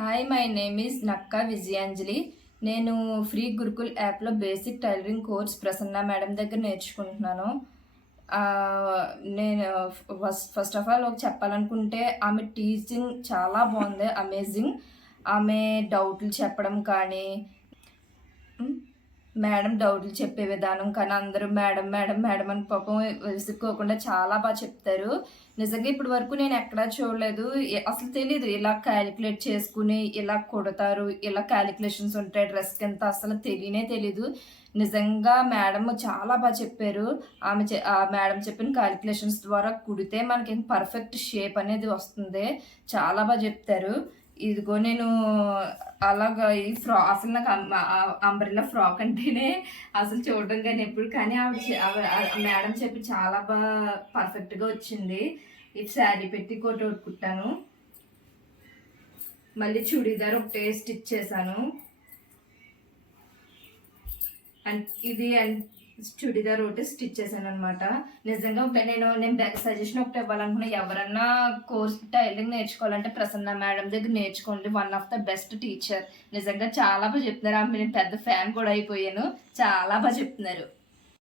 Hi, my name is Nakka Vijayanjali. నేను free Gurukul యాప్లో basic tailoring course Prasanna madam దగ్గర నేర్చుకుంటున్నాను. నేను ఫస్ట్ ఆఫ్ ఆల్ ఒక చెప్పాలనుకుంటే ఆమె టీచింగ్ చాలా బాగుంది, అమేజింగ్. ఆమె డౌట్లు చెప్పడం కానీ, మేడం డౌట్లు చెప్పే విధానం కానీ అందరూ మేడం మేడం మేడం అని పాపం విసుక్కోకుండా చాలా బాగా చెప్తారు. నిజంగా ఇప్పటి వరకు నేను ఎక్కడా చూడలేదు. అసలు తెలీదు ఇలా క్యాలిక్యులేట్ చేసుకుని ఇలా కుడతారు, ఇలా క్యాలిక్యులేషన్స్ ఉంటాయి డ్రెస్కి ఎంత, అసలు తెలియనే తెలీదు. నిజంగా మేడం చాలా బాగా చెప్పారు. ఆ మేడం చెప్పిన క్యాలిక్యులేషన్స్ ద్వారా కుడితే మనకి పర్ఫెక్ట్ షేప్ అనేది వస్తుంది. చాలా బాగా చెప్తారు. ఇదిగో నేను అలాగా ఈ అసలు నాకు అంబ్రెల్లా ఫ్రాక్ అంటేనే అసలు చూడడం కానీ ఎప్పుడు, కానీ మేడం చెప్పి చాలా బాగా పర్ఫెక్ట్గా వచ్చింది. ఈ శారీ పెట్టి కోట్ కుట్టాను, మళ్ళీ చుడీదార్ ఒకటే స్టిచ్ చేశాను. అండ్ ఇది చుడీదార్ ఒకటి స్టిచ్ చేశాను అనమాట. నిజంగా నేను సజెషన్ ఒకటి ఇవ్వాలనుకున్నా, ఎవరన్నా కోర్స్ టైలరింగ్ నేర్చుకోవాలంటే ప్రసన్న మేడం దగ్గర నేర్చుకోండి. One of the best teacher. నిజంగా చాలా బాగా చెప్తున్నారు. ఆమె నేను పెద్ద ఫ్యాన్ కూడా అయిపోయాను. చాలా బాగా చెప్తున్నారు.